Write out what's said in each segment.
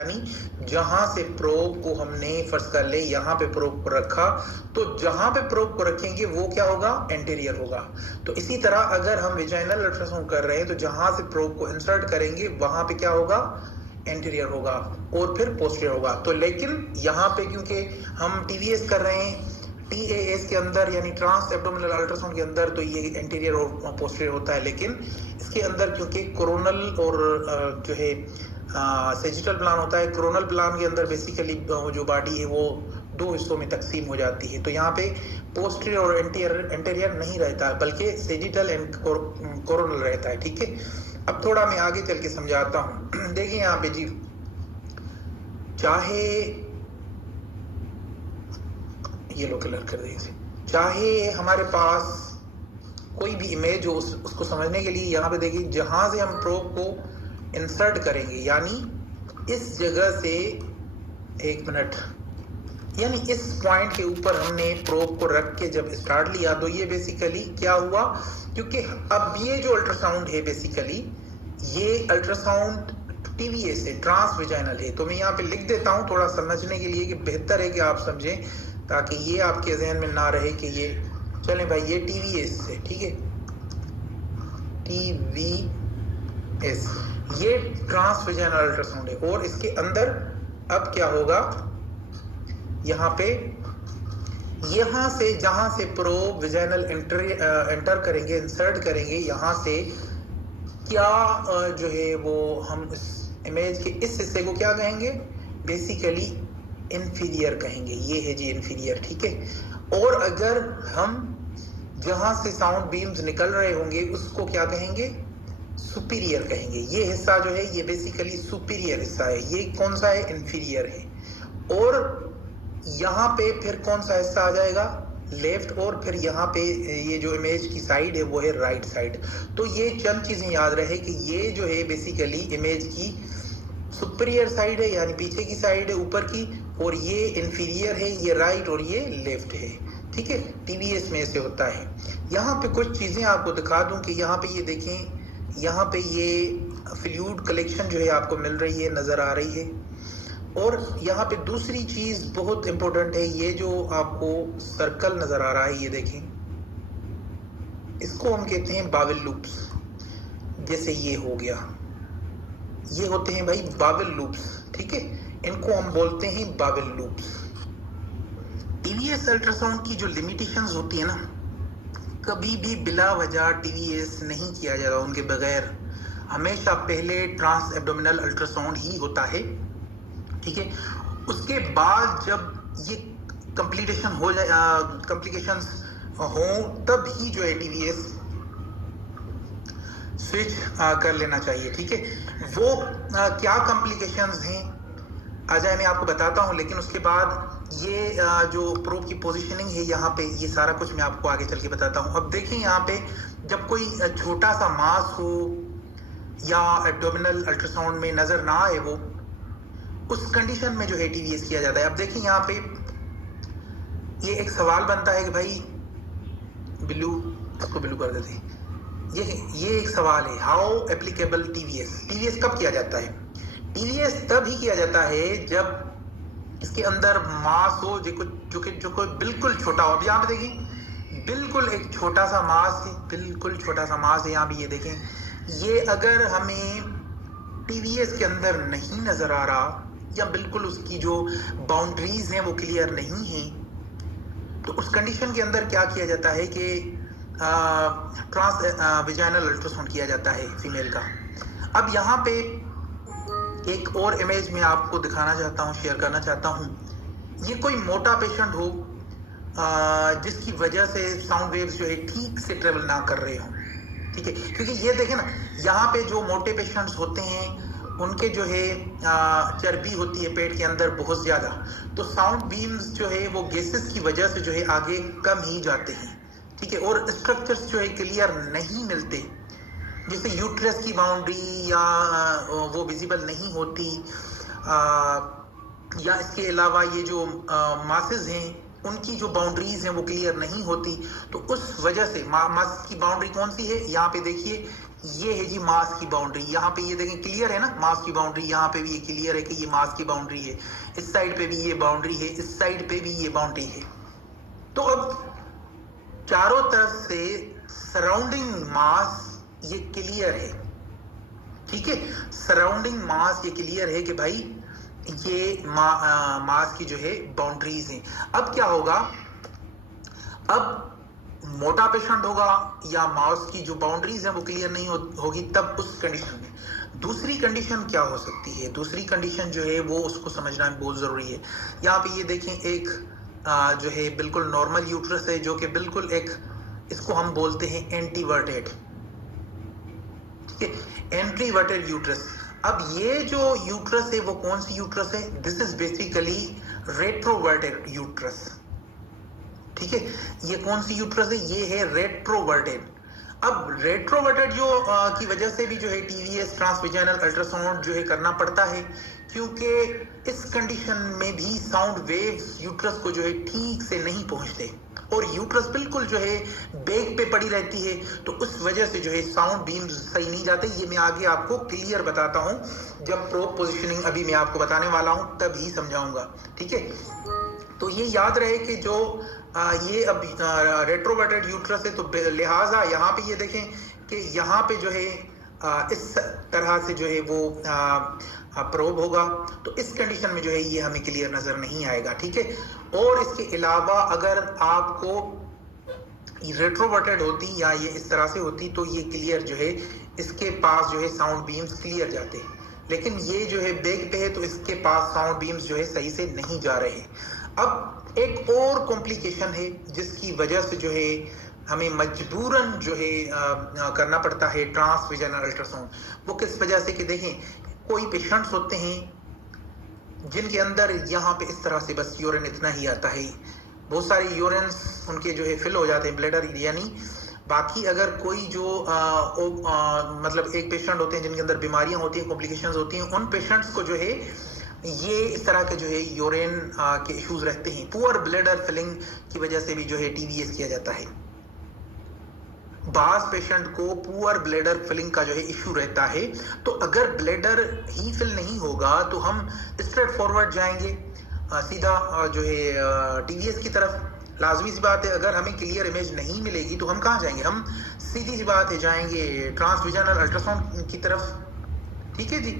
यानी जहां से प्रोब को हमने फर्ज कर ले यहाँ पे प्रोब को रखा, तो जहां पे प्रोब को रखेंगे वो क्या होगा, एंटीरियर होगा। तो इसी तरह अगर हम विजाइनल अल्ट्रासाउंड कर रहे हैं तो जहां से प्रोब को इंसर्ट करेंगे वहां पे क्या होगा, एंटीरियर होगा और फिर पोस्टीरियर होगा। तो लेकिन यहाँ पे क्योंकि हम टीवीएस कर रहे हैं, टीएएस के अंदर यानी ट्रांस एब्डोमिनल अल्ट्रासाउंड के अंदर, तो ये एंटीरियर और पोस्टीरियर होता है। लेकिन इसके अंदर क्योंकि कोरोनल और जो है सेजिटल प्लान होता है, कोरोनल प्लान के अंदर बेसिकली जो बॉडी है वो दो हिस्सों में तकसीम हो जाती है। तो यहाँ पे पोस्टीरियर और एंटीरियर नहीं रहता बल्कि सेजिटल एंड कोरोनल रहता है। ठीक है, अब थोड़ा मैं आगे चल के समझाता हूँ। देखिए यहाँ पे जी, चाहे ये लो कलर कर दीजिए, चाहे हमारे पास कोई भी इमेज हो उसको समझने के लिए यहाँ पे देखिए, जहां से हम प्रोब को इंसर्ट करेंगे यानी इस जगह से, एक मिनट, यानी इस पॉइंट के ऊपर हमने प्रोब को रख के जब स्टार्ट लिया तो ये बेसिकली क्या हुआ, क्योंकि अब ये जो अल्ट्रासाउंड है बेसिकली ये अल्ट्रासाउंड टीवीएस है, ट्रांस विजाइनल है। तो मैं यहाँ पे लिख देता हूँ थोड़ा समझने के लिए कि बेहतर है कि आप समझें, ताकि ये आपके जहन में ना रहे कि ये चले भाई ये टीवीएस है। ठीक है, टीवीएस ये ट्रांस विजाइनल अल्ट्रासाउंड है। और इसके अंदर अब क्या होगा, यहाँ पे यहाँ से जहां से प्रोब विजाइनल एंटर करेंगे, इंसर्ट करेंगे, यहाँ से क्या जो है वो हम इस इमेज के इस हिस्से को क्या कहेंगे, बेसिकली इंफीरियर कहेंगे। ये है जी इंफीरियर। ठीक है, और अगर हम जहां से साउंड बीम्स निकल रहे होंगे उसको क्या कहेंगे, सुपीरियर कहेंगे। ये हिस्सा जो है ये बेसिकली सुपीरियर हिस्सा है, ये कौन सा है, इंफीरियर है। और यहाँ पे फिर कौन सा हिस्सा आ जाएगा, लेफ्ट। और फिर यहाँ पे ये जो इमेज की साइड है वो है राइट साइड। तो ये चंद चीजें याद रहे कि ये जो है बेसिकली इमेज की सुपीरियर साइड है यानी पीछे की साइड है ऊपर की, और ये इंफीरियर है, ये राइट और ये लेफ्ट है। ठीक है, टीवीएस में ऐसे होता है। यहाँ पे कुछ चीजें आपको दिखा दूं कि यहाँ पे ये देखें, यहाँ पे ये फ्लूइड कलेक्शन जो है आपको मिल रही है, नजर आ रही है। और यहाँ पे दूसरी चीज बहुत इंपॉर्टेंट है, ये जो आपको सर्कल नजर आ रहा है ये देखें, इसको हम कहते हैं बावेल लूप्स। जैसे ये हो गया, ये होते हैं भाई बावेल लूप्स। ठीक है, इनको हम बोलते हैं बावेल लूप्स। टीवीएस अल्ट्रासाउंड की जो लिमिटेशंस होती है ना, कभी भी बिला वजह टीवीएस नहीं किया जाता उनके बगैर, हमेशा पहले ट्रांस एब्डोमिनल अल्ट्रासाउंड ही होता है। ठीक है, उसके बाद जब ये कंप्लीकेशन हो जाए, कॉम्प्लिकेशंस हो, तब ही जो है टीवीएस स्विच कर लेना चाहिए। ठीक है, वो क्या कॉम्प्लिकेशंस हैं आ जाए मैं आपको बताता हूँ, लेकिन उसके बाद ये जो प्रोब की पोजीशनिंग है यहाँ पे, ये सारा कुछ मैं आपको आगे चल के बताता हूँ। अब देखिए यहाँ पे जब कोई छोटा सा मास हो या एब्डोमिनल अल्ट्रासाउंड में नजर ना आए वो, उस कंडीशन में जो है टीवीएस किया जाता है। अब देखिए यहाँ पे ये एक सवाल बनता है कि भाई ब्लू, इसको ब्लू कर देते हैं, ये एक सवाल है, हाउ एप्लीकेबल टीवीएस। टीवीएस कब किया जाता है, टीवीएस तब ही किया जाता है जब इसके अंदर मास हो जो कोई बिल्कुल छोटा हो। अब यहाँ पे देखिए बिल्कुल एक छोटा सा मास है, बिल्कुल छोटा सा मास है। यहाँ भी ये देखें, ये अगर हमें टीवीएस के अंदर नहीं नजर आ रहा या बिल्कुल उसकी जो बाउंड्रीज हैं वो क्लियर नहीं है, तो उस कंडीशन के अंदर क्या किया जाता है कि ट्रांस विजाइनल अल्ट्रासाउंड किया जाता है फीमेल का। अब यहाँ पे एक और इमेज में आपको दिखाना चाहता हूँ, शेयर करना चाहता हूँ। ये कोई मोटा पेशेंट हो जिसकी वजह से साउंड वेव्स जो है ठीक से ट्रेवल ना कर रहे हों। ठीक है, क्योंकि ये देखें ना, यहाँ पे जो मोटे पेशेंट्स होते हैं उनके जो है चर्बी होती है पेट के अंदर बहुत ज़्यादा, तो साउंड बीम्स जो है वो गैसेस की वजह से जो है आगे कम ही जाते हैं। ठीक है, और स्ट्रक्चर्स जो है क्लियर नहीं मिलते, जैसे यूट्रस की बाउंड्री या वो विजिबल नहीं होती, या इसके अलावा ये जो मासेस हैं उनकी जो बाउंड्रीज हैं वो क्लियर नहीं होती। तो उस वजह से मास की बाउंड्री कौन सी है, यहाँ पे देखिए ये है जी मास की बाउंड्री। यहाँ पे ये देखें क्लियर है ना, मास की बाउंड्री यहाँ पे भी ये क्लियर है कि ये मास की बाउंड्री है, इस साइड पे भी ये बाउंड्री है, इस साइड पे भी ये बाउंड्री है। तो अब चारों तरफ से सराउंडिंग मास ये क्लियर है, ठीक है, सराउंडिंग मास ये क्लियर है कि भाई ये मास की जो है बाउंड्रीज हैं। अब क्या होगा, अब मोटा पेशेंट होगा या मास की जो बाउंड्रीज हैं वो क्लियर नहीं होगी, तब उस कंडीशन में दूसरी कंडीशन क्या हो सकती है, दूसरी कंडीशन जो है वो उसको समझना बहुत जरूरी है। यहाँ पे ये देखें एक जो है बिल्कुल नॉर्मल यूट्रस है, जो कि बिल्कुल एक, इसको हम बोलते हैं एंटीवर्टेड, ठीक है, एंटीवर्टेड यूट्रस। अब ये जो यूट्रस है वो कौन सी यूट्रस है, दिस इज बेसिकली रेट्रोवर्टेड यूट्रस, ठीक है। ये कौन सी यूट्रस है, ये है रेट्रोवर्टेड। अब रेट्रोवर्टेड जो की वजह से भी जो है टीवीएस ट्रांसवेजाइनल अल्ट्रासाउंड जो है करना पड़ता है, क्योंकि इस कंडीशन में भी साउंड वेव्स यूट्रस को जो है ठीक से नहीं पहुंचते और यूट्रस बिल्कुल जो है बेग पे पड़ी रहती है, तो उस वजह से जो है साउंड बीम सही नहीं जाते। ये मैं आगे आपको क्लियर बताता हूं, जब प्रोब पोजिशनिंग अभी मैं आपको बताने वाला हूं तभी समझाऊंगा, ठीक है। तो ये याद रहे कि जो ये अब रेट्रोवर्टेड यूट्रस है, तो लिहाजा यहाँ पे ये देखें कि यहाँ पे जो है इस तरह से जो है वो प्रोब होगा, तो इस कंडीशन में जो है ये हमें क्लियर नजर नहीं आएगा, ठीक है। और इसके अलावा अगर आपको रेट्रोवर्टेड होती या ये इस तरह से होती तो ये क्लियर जो है इसके पास जो है साउंड बीम्स क्लियर जाते, लेकिन ये जो है बेग पे है तो इसके पास साउंड बीम्स जो है सही से नहीं जा रहे। अब एक और कॉम्प्लिकेशन है जिसकी वजह से जो है हमें मजबूरन जो है करना पड़ता है ट्रांसवेजाइनल अल्ट्रासाउंड। वो किस वजह से कि देखें, कोई पेशेंट्स होते हैं जिनके अंदर यहाँ पे इस तरह से बस यूरिन इतना ही आता है, बहुत सारे यूरिन्स उनके जो है फिल हो जाते हैं ब्लैडर, यानी बाकी अगर कोई जो मतलब एक पेशेंट होते हैं जिनके अंदर बीमारियां होती हैं, कॉम्प्लिकेशंस होती हैं, उन पेशेंट्स को जो है ये इस तरह के जो है यूरिन के इश्यूज रहते हैं। पुअर ब्लैडर फिलिंग की वजह से भी जो है टीवीएस किया जाता है। बास पेशेंट को पुअर ब्लैडर फिलिंग का जो है इश्यू रहता है, तो अगर ब्लैडर ही फिल नहीं होगा तो हम स्ट्रेट फॉरवर्ड जाएंगे सीधा जो है टीवीएस की तरफ। लाजमी सी बात है, अगर हमें क्लियर इमेज नहीं मिलेगी तो हम कहाँ जाएंगे, हम सीधी सी बात है जाएंगे ट्रांसवेजाइनल अल्ट्रासाउंड की तरफ, ठीक है जी।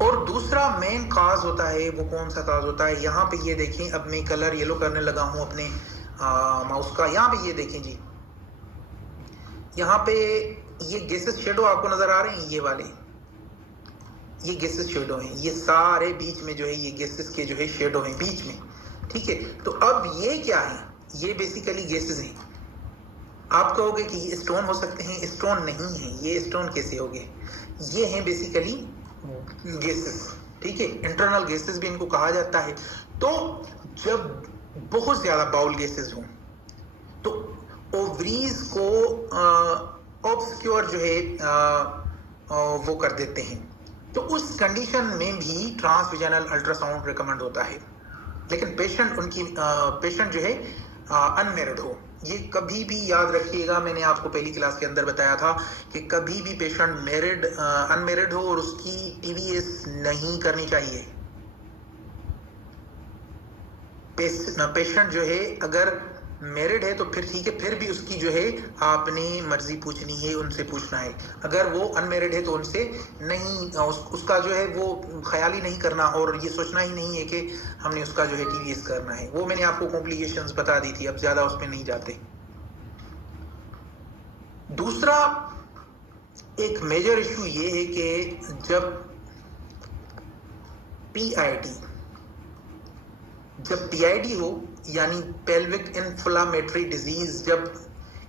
और दूसरा मेन काज होता है, वो कौन सा काज होता है, यहाँ पे ये देखें, अब मैं कलर येलो करने लगा हूँ अपने माउस का। यहाँ पे ये देखें जी, यहाँ पे ये गैसेस शेडो आपको नजर आ रहे हैं, ये वाले ये गैसेस शेडो हैं, ये सारे बीच में जो है ये गैसेस के जो है शेडो हैं बीच में, ठीक है। तो अब ये क्या है, ये बेसिकली गैसेस हैं। आप कहोगे कि ये स्टोन हो सकते हैं, स्टोन नहीं है, ये स्टोन कैसे हो गए, ये हैं बेसिकली गैसेस, ठीक है, इंटरनल गैसेस भी इनको कहा जाता है। तो जब बहुत ज्यादा बाउल गैसेस हों तो ओवरीज को ऑब्सक्योर जो है वो कर देते हैं, तो उस कंडीशन में भी ट्रांसवेजाइनल अल्ट्रासाउंड रिकमेंड होता है, लेकिन पेशेंट जो है अनमेरिड हो। ये कभी भी याद रखिएगा, मैंने आपको पहली क्लास के अंदर बताया था कि कभी भी पेशेंट अनमेरिड हो और उसकी टीवीएस नहीं करनी चाहिए। पेशेंट जो है अगर मैरिड है तो फिर ठीक है, फिर भी उसकी जो है आपने मर्जी पूछनी है, उनसे पूछना है। अगर वो अनमैरिड है तो उनसे नहीं, उसका जो है वो ख्याल ही नहीं करना और ये सोचना ही नहीं है कि हमने उसका जो है टीवीएस करना है। वो मैंने आपको कॉम्प्लिकेशंस बता दी थी, अब ज्यादा उसमें नहीं जाते। दूसरा एक मेजर इशू ये है कि जब पीआईडी हो, यानी पेल्विक इन्फ्लामेटरी डिजीज, जब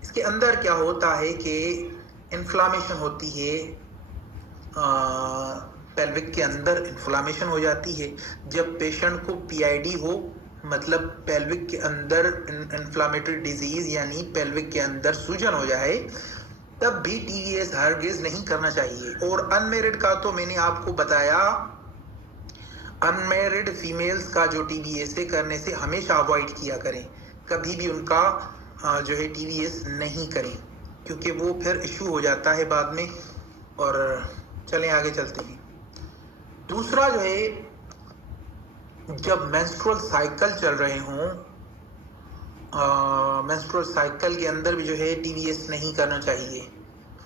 इसके अंदर क्या होता है कि इन्फ्लामेशन होती है, पेल्विक के अंदर इन्फ्लामेशन हो जाती है। जब पेशेंट को पीआईडी हो, मतलब पेल्विक के अंदर इन्फ्लामेटरी डिजीज यानी पेल्विक के अंदर सूजन हो जाए, तब भी टीवीएस हरगिज नहीं करना चाहिए। और अनमेरिड का तो मैंने आपको बताया, अनमेरिड फीमेल्स का जो टीवीएस करने से हमेशा अवॉइड किया करें, कभी भी उनका जो है टीवीएस नहीं करें। क्योंकि वो फिर इशू हो जाता है बाद में। और चलें आगे चलते हैं। दूसरा जो है, जब मेंस्ट्रुअल साइकिल चल रहे हों, मेंस्ट्रुअल साइकिल के अंदर भी जो है टीवीएस नहीं करना चाहिए।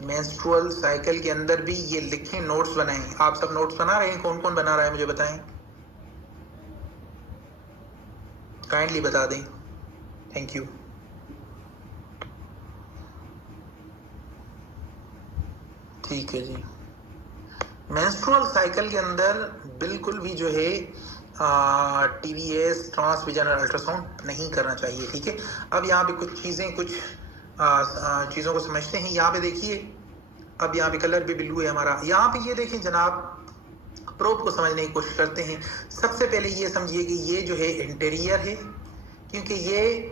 मेंस्ट्रुअल साइकिल के अंदर भी ये लिखें, नोट्स बनाएं। आप सब नोट्स बना रहे हैं? कौन कौन बना रहा है मुझे बताएं, काइंडली बता दें। Thank you. ठीक है जी। मेंस्ट्रुअल साइकिल के अंदर बिल्कुल भी जो है टीवीएस, ट्रांसविजनल अल्ट्रासाउंड नहीं करना चाहिए। ठीक है। अब यहाँ पे कुछ चीज़ों को समझते हैं। यहाँ पे देखिए, अब यहाँ पे कलर भी ब्लू है हमारा। यहाँ पे ये देखें जनाब, प्रोब को समझने की कोशिश करते हैं। सबसे पहले ये समझिए कि ये जो है इंटीरियर है, क्योंकि ये